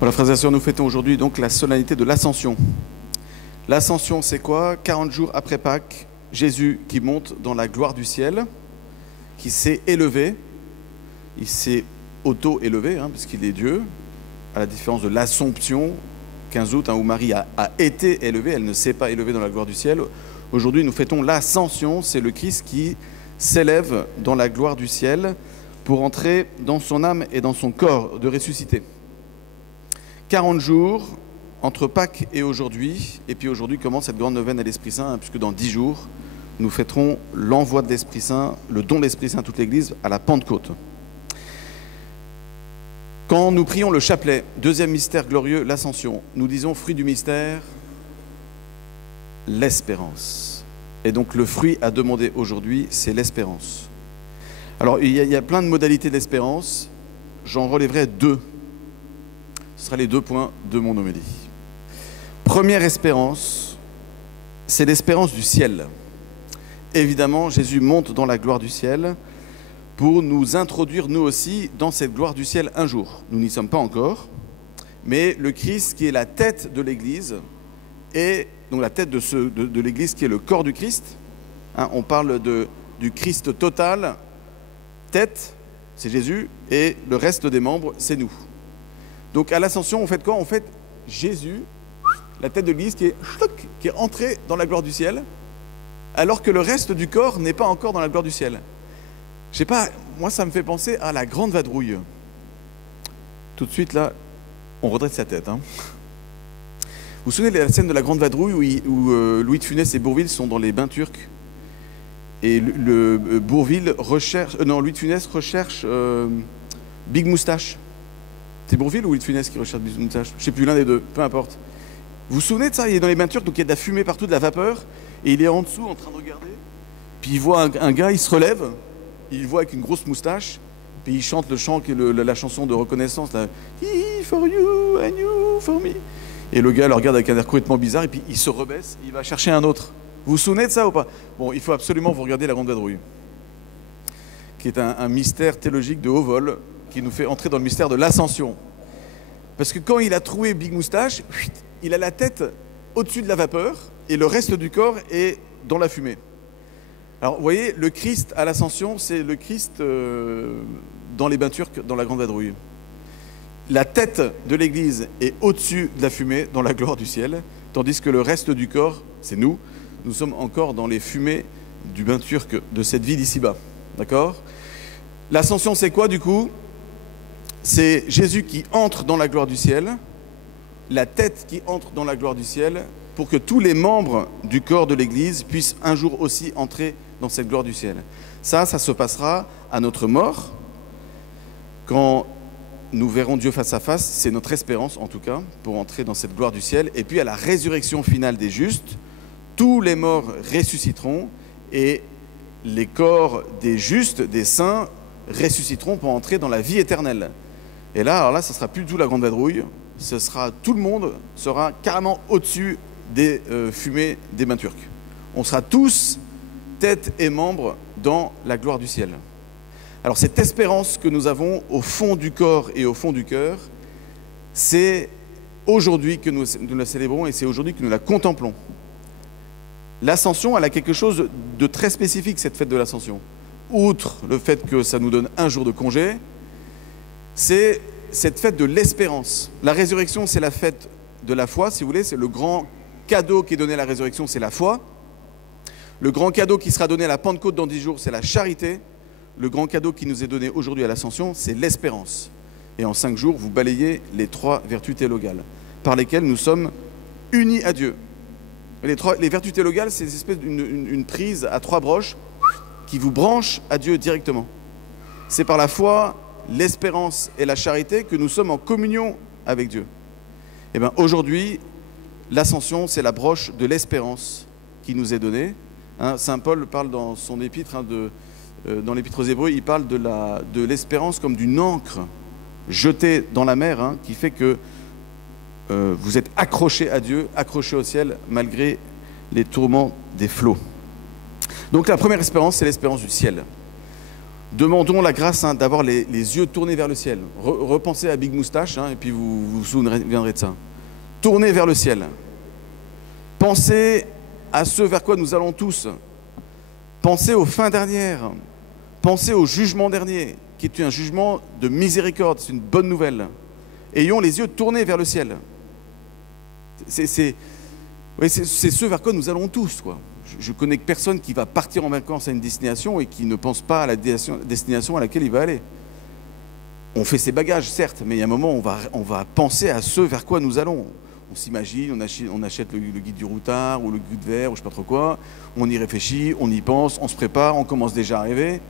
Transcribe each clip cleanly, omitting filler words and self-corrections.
Voilà, frères et sœurs, nous fêtons aujourd'hui donc la solennité de l'Ascension. L'Ascension, c'est quoi? 40 jours après Pâques, Jésus qui monte dans la gloire du ciel, qui s'est élevé, il s'est auto-élevé, puisqu'il est Dieu, à la différence de l'Assomption, 15 août, où Marie a été élevée, elle ne s'est pas élevée dans la gloire du ciel. Aujourd'hui, nous fêtons l'Ascension, c'est le Christ qui s'élève dans la gloire du ciel pour entrer dans son âme et dans son corps de ressuscité. 40 jours entre Pâques et aujourd'hui, et puis aujourd'hui commence cette grande neuvaine à l'Esprit Saint, puisque dans 10 jours, nous fêterons l'envoi de l'Esprit Saint, le don de l'Esprit Saint à toute l'Église à la Pentecôte. Quand nous prions le chapelet, deuxième mystère glorieux, l'Ascension, nous disons fruit du mystère, l'espérance. Et donc le fruit à demander aujourd'hui, c'est l'espérance. Alors il y a plein de modalités d'espérance, j'en relèverai deux. Ce sera les 2 points de mon homélie. Première espérance, c'est l'espérance du ciel. Évidemment, Jésus monte dans la gloire du ciel pour nous introduire, nous aussi, dans cette gloire du ciel un jour. Nous n'y sommes pas encore, mais le Christ, qui est la tête de l'Église, et donc la tête de l'Église, qui est le corps du Christ. On parle du Christ total, tête, c'est Jésus, et le reste des membres, c'est nous. Donc à l'Ascension, on fait quoi? On fait Jésus, la tête de l'Église, qui est entré dans la gloire du ciel, alors que le reste du corps n'est pas encore dans la gloire du ciel. Je sais pas, moi ça me fait penser à la grande vadrouille. Tout de suite là, on redresse sa tête. Vous vous souvenez de la scène de la grande vadrouille où Louis de Funès et Bourvil sont dans les bains turcs, et Louis de Funès recherche Big Moustache. C'est Bourvil ou Louis de Funès qui recherche Big Moustache? Je ne sais plus, l'un des deux, peu importe. Vous vous souvenez de ça? Il est dans les bains turcs, donc il y a de la fumée partout, de la vapeur, et il est en dessous en train de regarder. Puis il voit un gars, il se relève, il le voit avec une grosse moustache, puis il chante le chant qui est la chanson de reconnaissance, là, He for you and you for me. Et le gars le regarde avec un air complètement bizarre, et puis il se rebaisse, il va chercher un autre. Vous vous souvenez de ça ou pas? Bon, il faut absolument vous regarder La Grande Vadrouille, qui est un mystère théologique de haut vol, qui nous fait entrer dans le mystère de l'Ascension. Parce que quand il a trouvé Big Moustache, il a la tête au-dessus de la vapeur et le reste du corps est dans la fumée. Alors vous voyez, le Christ à l'Ascension, c'est le Christ dans les bains turcs, dans la Grande Vadrouille. La tête de l'Église est au-dessus de la fumée, dans la gloire du ciel, tandis que le reste du corps, c'est nous, nous sommes encore dans les fumées du bain turc de cette vie d'ici-bas. D'accord? L'Ascension, c'est quoi du coup? C'est Jésus qui entre dans la gloire du ciel, la tête qui entre dans la gloire du ciel, pour que tous les membres du corps de l'Église puissent un jour aussi entrer dans cette gloire du ciel. Ça se passera à notre mort, quand nous verrons Dieu face à face, c'est notre espérance en tout cas, pour entrer dans cette gloire du ciel. Et puis à la résurrection finale des justes, tous les morts ressusciteront et les corps des justes, des saints, ressusciteront pour entrer dans la vie éternelle. Et là, alors là, ce sera plus du tout la grande vadrouille, ce sera, tout le monde sera carrément au-dessus des fumées des bains turcs. On sera tous tête et membres dans la gloire du ciel. Alors cette espérance que nous avons au fond du corps et au fond du cœur, c'est aujourd'hui que nous la célébrons et c'est aujourd'hui que nous la contemplons. L'Ascension, elle a quelque chose de très spécifique, cette fête de l'Ascension. Outre le fait que ça nous donne un jour de congé, c'est cette fête de l'espérance. La résurrection, c'est la fête de la foi, si vous voulez, c'est le grand cadeau qui est donné à la résurrection, c'est la foi. Le grand cadeau qui sera donné à la Pentecôte dans 10 jours, c'est la charité. Le grand cadeau qui nous est donné aujourd'hui à l'Ascension, c'est l'espérance. Et en 5 jours, vous balayez les 3 vertus théologales par lesquelles nous sommes unis à Dieu. Les vertus théologales, c'est une espèce d'une prise à 3 broches qui vous branche à Dieu directement. C'est par la foi, l'espérance et la charité que nous sommes en communion avec Dieu. Et bien aujourd'hui, l'Ascension, c'est la broche de l'espérance qui nous est donnée. Saint Paul parle dans son épître, dans l'épître aux Hébreux, il parle de l'espérance comme d'une ancre jetée dans la mer, qui fait que vous êtes accrochés à Dieu, accrochés au ciel, malgré les tourments des flots. Donc la première espérance, c'est l'espérance du ciel. Demandons la grâce d'avoir les yeux tournés vers le ciel. Repensez à Big Moustache, et puis vous souviendrez de ça. Tournez vers le ciel. Pensez à ce vers quoi nous allons tous. Pensez aux fins dernières. Pensez au jugement dernier, qui est un jugement de miséricorde. C'est une bonne nouvelle. Ayons les yeux tournés vers le ciel. C'est ce vers quoi nous allons tous, quoi. Je connais que personne qui va partir en vacances à une destination et qui ne pense pas à la destination à laquelle il va aller. On fait ses bagages, certes, mais il y a un moment, on va penser à ce vers quoi nous allons. On s'imagine, on achète le guide du routard ou le guide vert ou je ne sais pas trop quoi. On y réfléchit, on y pense, on se prépare, on commence déjà à rêver.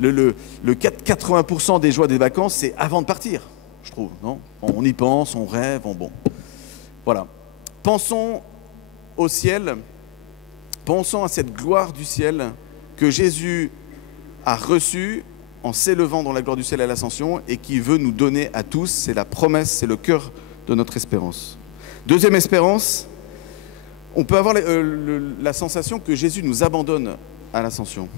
Le 80% des joies des vacances, c'est avant de partir, je trouve, non ? On y pense, on rêve, bon. Voilà. Pensons au ciel. Pensons à cette gloire du ciel que Jésus a reçue en s'élevant dans la gloire du ciel à l'ascension et qui veut nous donner à tous. C'est la promesse, c'est le cœur de notre espérance. Deuxième espérance, on peut avoir la sensation que Jésus nous abandonne à l'ascension.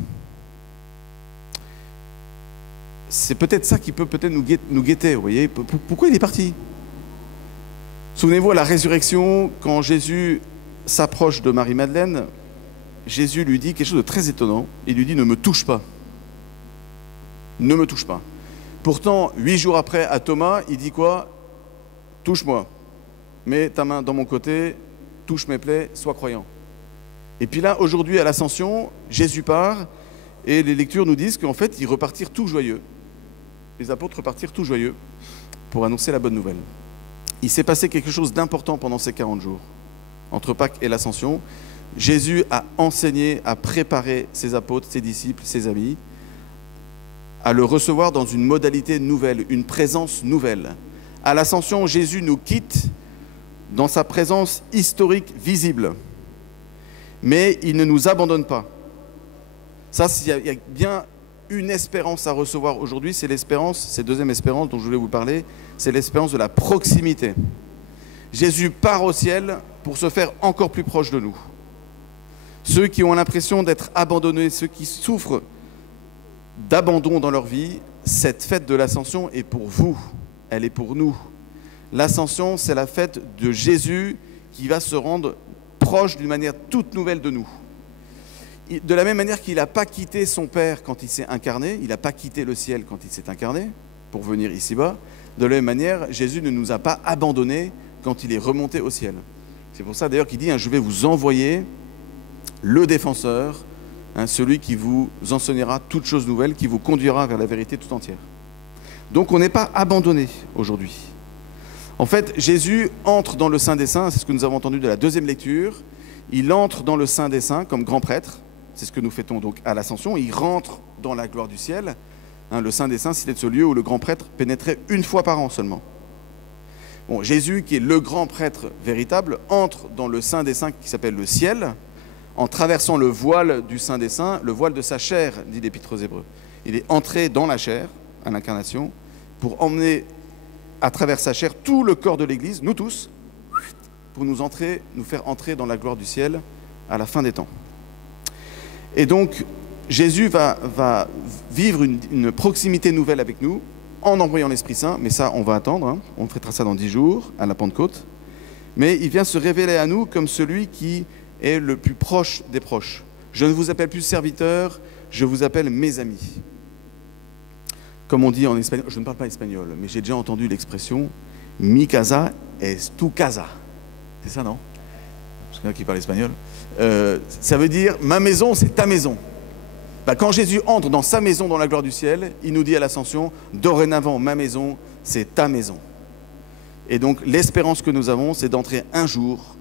C'est peut-être ça qui peut peut-être nous guetter, vous voyez. Pourquoi il est parti ? Souvenez-vous à la résurrection, quand Jésus s'approche de Marie-Madeleine, Jésus lui dit quelque chose de très étonnant. Il lui dit « Ne me touche pas. Ne me touche pas. » Pourtant, 8 jours après, à Thomas, il dit quoi ? « Touche-moi. Mets ta main dans mon côté, touche mes plaies, sois croyant. » Et puis là, aujourd'hui, à l'Ascension, Jésus part et les lectures nous disent qu'en fait, ils repartirent tout joyeux. Les apôtres repartirent tout joyeux pour annoncer la bonne nouvelle. Il s'est passé quelque chose d'important pendant ces 40 jours, entre Pâques et l'Ascension. Jésus a enseigné, a préparé ses apôtres, ses disciples, ses amis, à le recevoir dans une modalité nouvelle, une présence nouvelle. À l'Ascension, Jésus nous quitte dans sa présence historique visible. Mais il ne nous abandonne pas. Ça, il y a bien une espérance à recevoir aujourd'hui, c'est l'espérance, c'est la deuxième espérance dont je voulais vous parler, c'est l'espérance de la proximité. Jésus part au ciel pour se faire encore plus proche de nous. Ceux qui ont l'impression d'être abandonnés, ceux qui souffrent d'abandon dans leur vie, cette fête de l'Ascension est pour vous, elle est pour nous. L'Ascension, c'est la fête de Jésus qui va se rendre proche d'une manière toute nouvelle de nous. De la même manière qu'il n'a pas quitté son Père quand il s'est incarné, il n'a pas quitté le ciel quand il s'est incarné pour venir ici-bas, de la même manière, Jésus ne nous a pas abandonnés quand il est remonté au ciel. C'est pour ça d'ailleurs qu'il dit, je vais vous envoyer le défenseur, celui qui vous enseignera toutes choses nouvelles, qui vous conduira vers la vérité tout entière. Donc on n'est pas abandonné aujourd'hui. En fait, Jésus entre dans le Saint des Saints, c'est ce que nous avons entendu de la deuxième lecture, il entre dans le Saint des Saints comme grand prêtre, c'est ce que nous fêtons donc à l'Ascension, il rentre dans la gloire du ciel. Le Saint des Saints, c'était ce lieu où le grand prêtre pénétrait une fois par an seulement. Bon, Jésus, qui est le grand prêtre véritable, entre dans le Saint des Saints qui s'appelle le ciel, en traversant le voile du Saint des Saints, le voile de sa chair, dit l'Épître aux Hébreux. Il est entré dans la chair, à l'incarnation, pour emmener à travers sa chair tout le corps de l'Église, nous tous, pour nous faire entrer dans la gloire du ciel à la fin des temps. Et donc, Jésus va vivre une proximité nouvelle avec nous en envoyant l'Esprit Saint, mais ça, on va attendre, on fêtera ça dans 10 jours, à la Pentecôte. Mais il vient se révéler à nous comme celui qui est le plus proche des proches. Je ne vous appelle plus serviteur, je vous appelle mes amis. Comme on dit en espagnol, je ne parle pas espagnol, mais j'ai déjà entendu l'expression « mi casa es tu casa ». C'est ça, non? Parce qu'il y en a qui parlent espagnol. Ça veut dire « ma maison, c'est ta maison ». Quand Jésus entre dans sa maison dans la gloire du ciel, il nous dit à l'Ascension « dorénavant, ma maison, c'est ta maison ». Et donc l'espérance que nous avons, c'est d'entrer un jour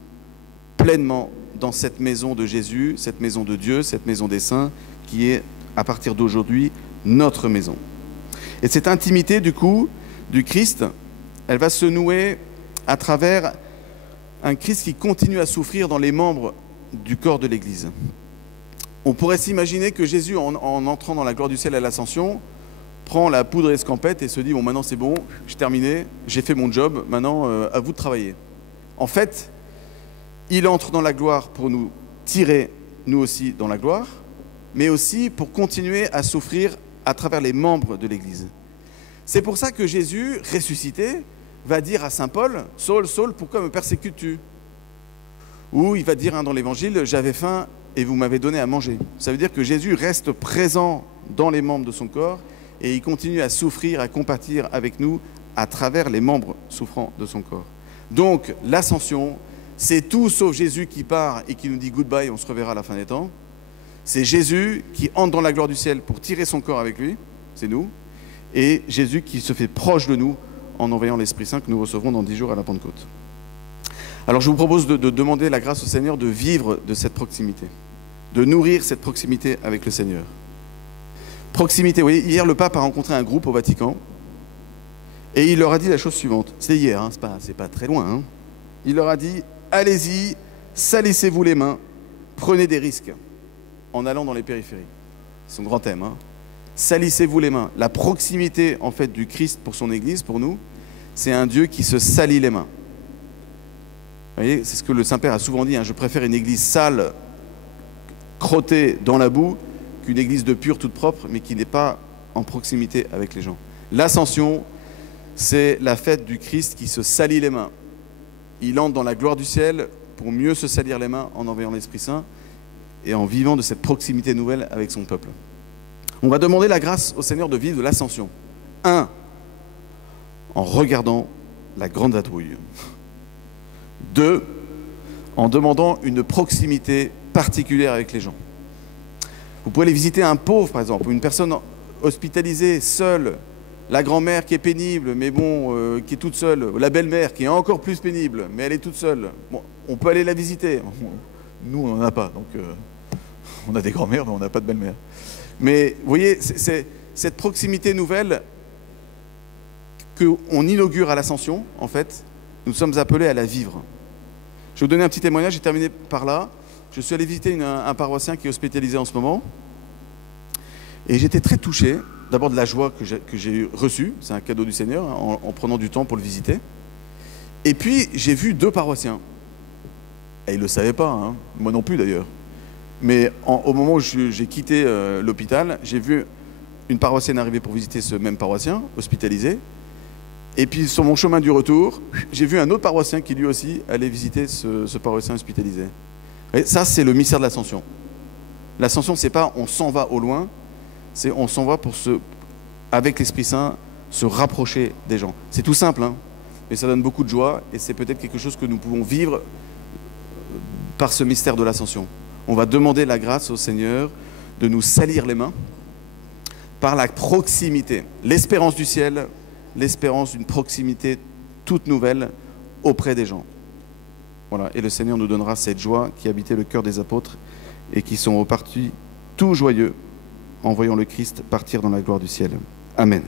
pleinement dans cette maison de Jésus, cette maison de Dieu, cette maison des saints, qui est, à partir d'aujourd'hui, notre maison. Et cette intimité, du coup, du Christ, elle va se nouer à travers un Christ qui continue à souffrir dans les membres du corps de l'Église. On pourrait s'imaginer que Jésus, en entrant dans la gloire du ciel à l'Ascension, prend la poudre escampette et se dit « bon, maintenant c'est bon, j'ai terminé, j'ai fait mon job, maintenant à vous de travailler ». En fait, il entre dans la gloire pour nous tirer, nous aussi, dans la gloire, mais aussi pour continuer à souffrir à travers les membres de l'Église. C'est pour ça que Jésus, ressuscité, va dire à saint Paul, « Saul, Saul, pourquoi me persécutes-tu » Ou il va dire dans l'Évangile, « J'avais faim et vous m'avez donné à manger ». Ça veut dire que Jésus reste présent dans les membres de son corps et il continue à souffrir, à compatir avec nous à travers les membres souffrants de son corps. Donc, l'ascension, c'est tout sauf Jésus qui part et qui nous dit « Goodbye, on se reverra à la fin des temps ». C'est Jésus qui entre dans la gloire du ciel pour tirer son corps avec lui, c'est nous, et Jésus qui se fait proche de nous en envoyant l'Esprit Saint que nous recevrons dans 10 jours à la Pentecôte. Alors je vous propose de demander la grâce au Seigneur de vivre de cette proximité, de nourrir cette proximité avec le Seigneur. Proximité, vous voyez, hier le pape a rencontré un groupe au Vatican et il leur a dit la chose suivante, c'était hier, hein, c'est pas très loin, hein. Il leur a dit, allez-y, salissez-vous les mains, prenez des risques en allant dans les périphéries. C'est son grand thème, hein. Salissez-vous les mains. La proximité en fait du Christ pour son Église, pour nous, c'est un Dieu qui se salit les mains. Vous voyez, c'est ce que le Saint-Père a souvent dit, hein, je préfère une Église sale, crottée dans la boue, qu'une Église de pure, toute propre, mais qui n'est pas en proximité avec les gens. L'Ascension, c'est la fête du Christ qui se salit les mains. Il entre dans la gloire du ciel pour mieux se salir les mains en envoyant l'Esprit Saint et en vivant de cette proximité nouvelle avec son peuple. On va demander la grâce au Seigneur de vivre de l'ascension. 1. En regardant la grande vadrouille. 2. En demandant une proximité particulière avec les gens. Vous pouvez aller visiter un pauvre, par exemple, ou une personne hospitalisée, seule, la grand-mère qui est pénible, mais bon, qui est toute seule, la belle-mère qui est encore plus pénible, mais elle est toute seule. Bon, on peut aller la visiter. Nous, on n'en a pas, donc on a des grand-mères, mais on n'a pas de belle-mère. Mais vous voyez, c'est cette proximité nouvelle qu'on inaugure à l'Ascension, en fait, nous sommes appelés à la vivre. Je vais vous donner un petit témoignage, j'ai terminé par là. Je suis allé visiter un paroissien qui est hospitalisé en ce moment. Et j'étais très touché, d'abord de la joie que j'ai reçue, c'est un cadeau du Seigneur, hein, en prenant du temps pour le visiter. Et puis, j'ai vu 2 paroissiens. Et ils ne le savaient pas, hein, moi non plus d'ailleurs. Mais au moment où j'ai quitté l'hôpital, j'ai vu une paroissienne arriver pour visiter ce même paroissien, hospitalisé. Et puis sur mon chemin du retour, j'ai vu un autre paroissien qui lui aussi allait visiter ce paroissien hospitalisé. Et ça, c'est le mystère de l'Ascension. L'Ascension, c'est pas on s'en va au loin, c'est on s'en va pour avec l'Esprit Saint, se rapprocher des gens. C'est tout simple, hein, mais ça donne beaucoup de joie et c'est peut-être quelque chose que nous pouvons vivre par ce mystère de l'Ascension. On va demander la grâce au Seigneur de nous salir les mains par la proximité, l'espérance du ciel, l'espérance d'une proximité toute nouvelle auprès des gens. Voilà. Et le Seigneur nous donnera cette joie qui habitait le cœur des apôtres et qui sont repartis tout joyeux en voyant le Christ partir dans la gloire du ciel. Amen.